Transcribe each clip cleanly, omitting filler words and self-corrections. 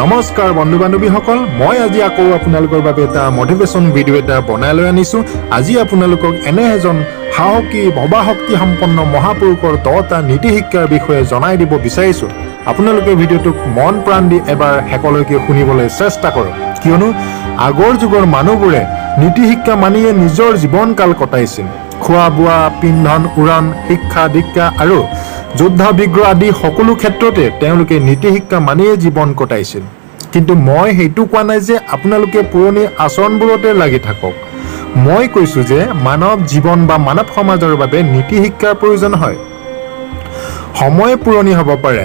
নমস্কাৰ বন্ধু বান্ধৱীসকল, মই আজি আকৌ আপোনালোকৰ বাবে এটা মোটিভেশ্যন ভিডিঅ' এটা বনাই লৈ আনিছোঁ। আজি আপোনালোকক এনে এজন সাহসী ভবাশক্তি সম্পন্ন মহাপুৰুষৰ 10টা নীতি শিক্ষাৰ বিষয়ে জনাই দিব বিচাৰিছোঁ। আপোনালোকে ভিডিঅ'টোক মন প্ৰাণ দি এবাৰ শেষলৈকে শুনিবলৈ চেষ্টা কৰক, কিয়নো আগৰ যুগৰ মানুহবোৰে নীতি শিক্ষা মানিয়ে নিজৰ জীৱনকাল কটাইছিল। খোৱা বোৱা, পিন্ধন উৰণ, শিক্ষা দীক্ষা আৰু যুদ্ধ বিগ্ৰহ আদি সকলো ক্ষেত্ৰতে তেওঁলোকে নীতি শিক্ষা মানিয়ে জীৱন কটাইছিল। কিন্তু মই সেইটো কোৱা নাই যে আপোনালোকে পুৰণি আচৰণবোৰতে লাগি থাকক। মই কৈছোঁ যে মানৱ জীৱন বা মানৱ সমাজৰ বাবে নীতি শিক্ষাৰ প্ৰয়োজন হয়। সময় পুৰণি হ'ব পাৰে,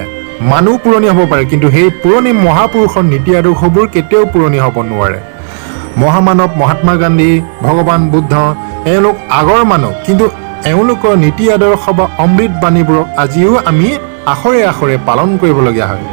মানুহ পুৰণি হ'ব পাৰে, কিন্তু সেই পুৰণি মহাপুৰুষৰ নীতি আদৰ্শবোৰ কেতিয়াও পুৰণি হ'ব নোৱাৰে। মহামানৱ মহাত্মা গান্ধী, ভগৱান বুদ্ধ, এওঁলোক আগৰ মানুহ, কিন্তু এওঁলোকৰ নীতি আদৰ্শ বা অমৃত বাণীবোৰক আজিও আমি আখৰে আখৰে পালন কৰিবলগীয়া হয়।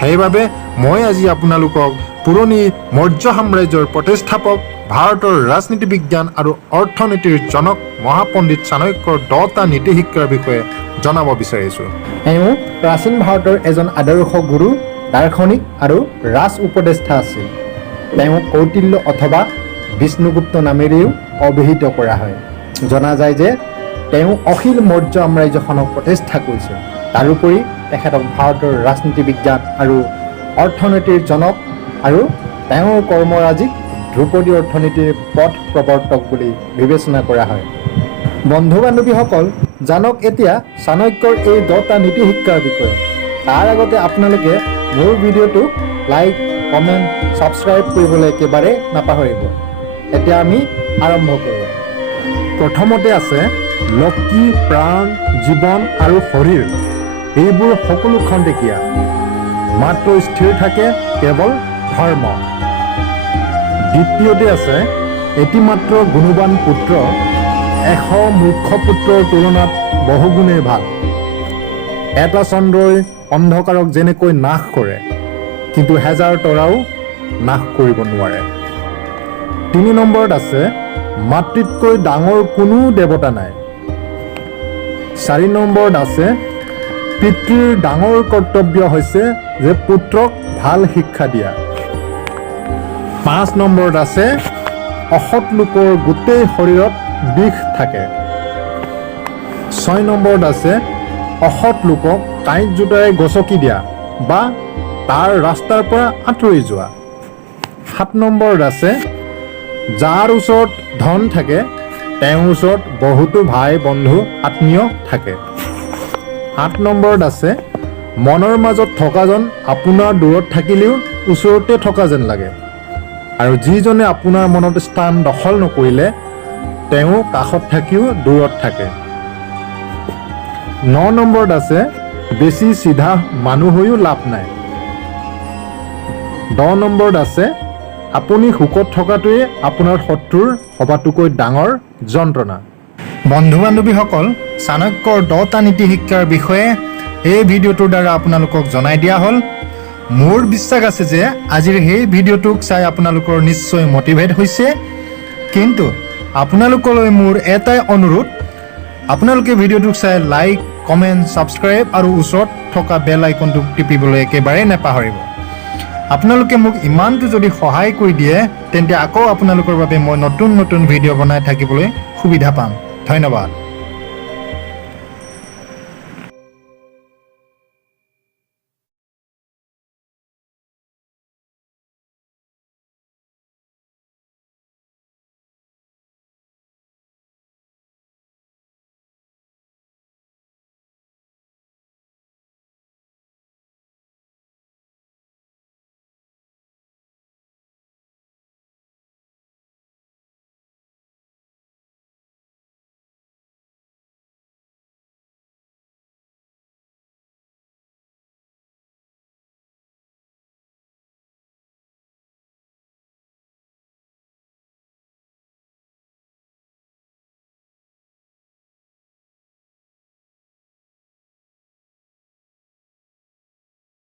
সেইবাবে মই আজি আপোনালোকক পুৰণি মৌৰ্য সাম্ৰাজ্যৰ প্ৰতিষ্ঠাপক, ভাৰতৰ ৰাজনীতি বিজ্ঞান আৰু অৰ্থনীতিৰ জনক মহাপণ্ডিত চাণক্যৰ 10টা নীতি শিক্ষাৰ বিষয়ে জনাব বিচাৰিছোঁ। এওঁ প্ৰাচীন ভাৰতৰ এজন আদৰ্শ গুৰু, দাৰ্শনিক আৰু ৰাজ উপদেষ্টা আছিল। তেওঁক কৌটিল্য অথবা বিষ্ণুগুপ্ত নামেৰেও অভিহিত কৰা হয়। জনা যায় যে তেওঁ অখিল মৌৰ্য সাম্ৰাজ্যখনক প্ৰতিষ্ঠা কৰিছিল। তাৰোপৰি তেখেতক ভাৰতৰ ৰাজনীতি বিজ্ঞান আৰু অৰ্থনীতিৰ জনক আৰু তেওঁৰ কৰ্মৰাজিক ধ্ৰুপদী অৰ্থনীতিৰ পথ প্ৰৱৰ্তক বুলি বিবেচনা কৰা হয়। বন্ধু বান্ধৱীসকল, জানক এতিয়া চাণক্যৰ এই 10টা নীতি শিক্ষাৰ বিষয়ে। তাৰ আগতে আপোনালোকে মোৰ ভিডিঅ'টোক লাইক, কমেণ্ট, ছাবস্ক্ৰাইব কৰিবলৈ একেবাৰে নাপাহৰিব। এতিয়া আমি আৰম্ভ কৰোঁ। প্ৰথমতে আছে লক্ষী, প্ৰাণ, জীৱন আৰু শৰীৰ। এইবোৰ সকলো খন্তেকীয়া, মাত্ৰ স্থিৰ থাকে কেৱল ধৰ্ম। দ্বিতীয়তে আছে এটি মাত্ৰ গুণৱান পুত্ৰ 100 মূৰ্খ পুত্ৰৰ তুলনাত বহুগুণে ভাল। এটা চন্দ্ৰই অন্ধকাৰক যেনেকৈ নাশ কৰে, কিন্তু 1000 তৰাও নাশ কৰিব নোৱাৰে। 3 নম্বৰত আছে মাতৃতকৈ ডাঙৰ কোনো দেৱতা নাই। 4 নম্বৰত আছে পিতৃৰ ডাঙৰ কৰ্তব্য হৈছে যে পুত্ৰক ভাল শিক্ষা দিয়া। 5 নম্বৰত আছে অসৎ লোকৰ গোটেই শৰীৰত বিষ থাকে। 6 নম্বৰত আছে অসৎ লোকক কাঁইট জোতাৰে গচকি দিয়া বা তাৰ ৰাস্তাৰ পৰা আঁতৰি যোৱা। 7 নম্বৰত আছে যাৰ ওচৰত ধন থাকে তেওঁৰ ওচৰত বহুতো ভাই বন্ধু আত্মীয় থাকে। 8 নম্বৰত আছে মনৰ মাজত থকাজন আপোনাৰ দূৰত থাকিলেও ওচৰতে থকা যেন লাগে, আৰু যিজনে আপোনাৰ মনত স্থান দখল নকৰিলে তেওঁ কাষত থাকিও দূৰত থাকে। 9 নম্বৰত আছে বেছি চিধা মানুহ হৈও লাভ নাই। 10 নম্বৰত আছে আপুনি সুখত থকাটোৱে আপোনাৰ শত্ৰুৰ সবাতোকৈ ডাঙৰ যন্ত্ৰণা। বন্ধু বান্ধৱীসকল, চাণক্যৰ 10টা নীতি শিক্ষাৰ বিষয়ে এই ভিডিঅ'টোৰ দ্বাৰা আপোনালোকক জনাই দিয়া হ'ল। মোৰ বিশ্বাস আছে যে আজিৰ সেই ভিডিঅ'টোক চাই আপোনালোকৰ নিশ্চয় মটিভেট হৈছে। কিন্তু আপোনালোকলৈ মোৰ এটাই অনুৰোধ, আপোনালোকে ভিডিঅ'টোক চাই লাইক, কমেণ্ট, ছাবস্ক্ৰাইব আৰু ওচৰত থকা বেল আইকনটোক টিপিবলৈ একেবাৰে নাপাহৰিব। আপোনালোকে মোক ইমানটো যদি সহায় কৰি দিয়ে, তেন্তে আকৌ আপোনালোকৰ বাবে মই নতুন নতুন ভিডিঅ' বনাই থাকিবলৈ সুবিধা পাম। ধন্যবাদ।